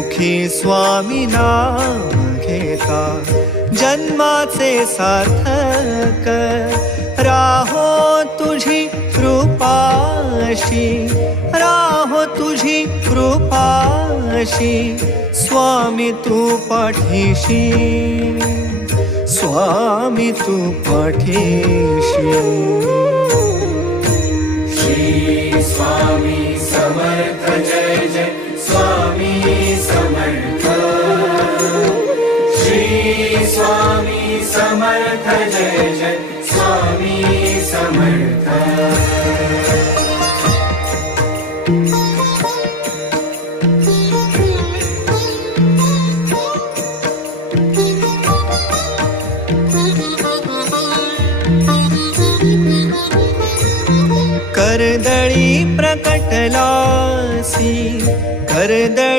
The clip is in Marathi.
मुखी स्वामी नाम घेता जन्माचे सार्थक राहो तुझी कृपाशी, राहो तुझी कृपाशी स्वामी तू पाठीशी, स्वामी तू पाठीशी. श्री स्वामी समर्थ जय जय स्वामी समर्थ. श्री स्वामी समर्थ जय जय स्वामी समर्थ. कर्दळी प्रकटलासी, कर्दळी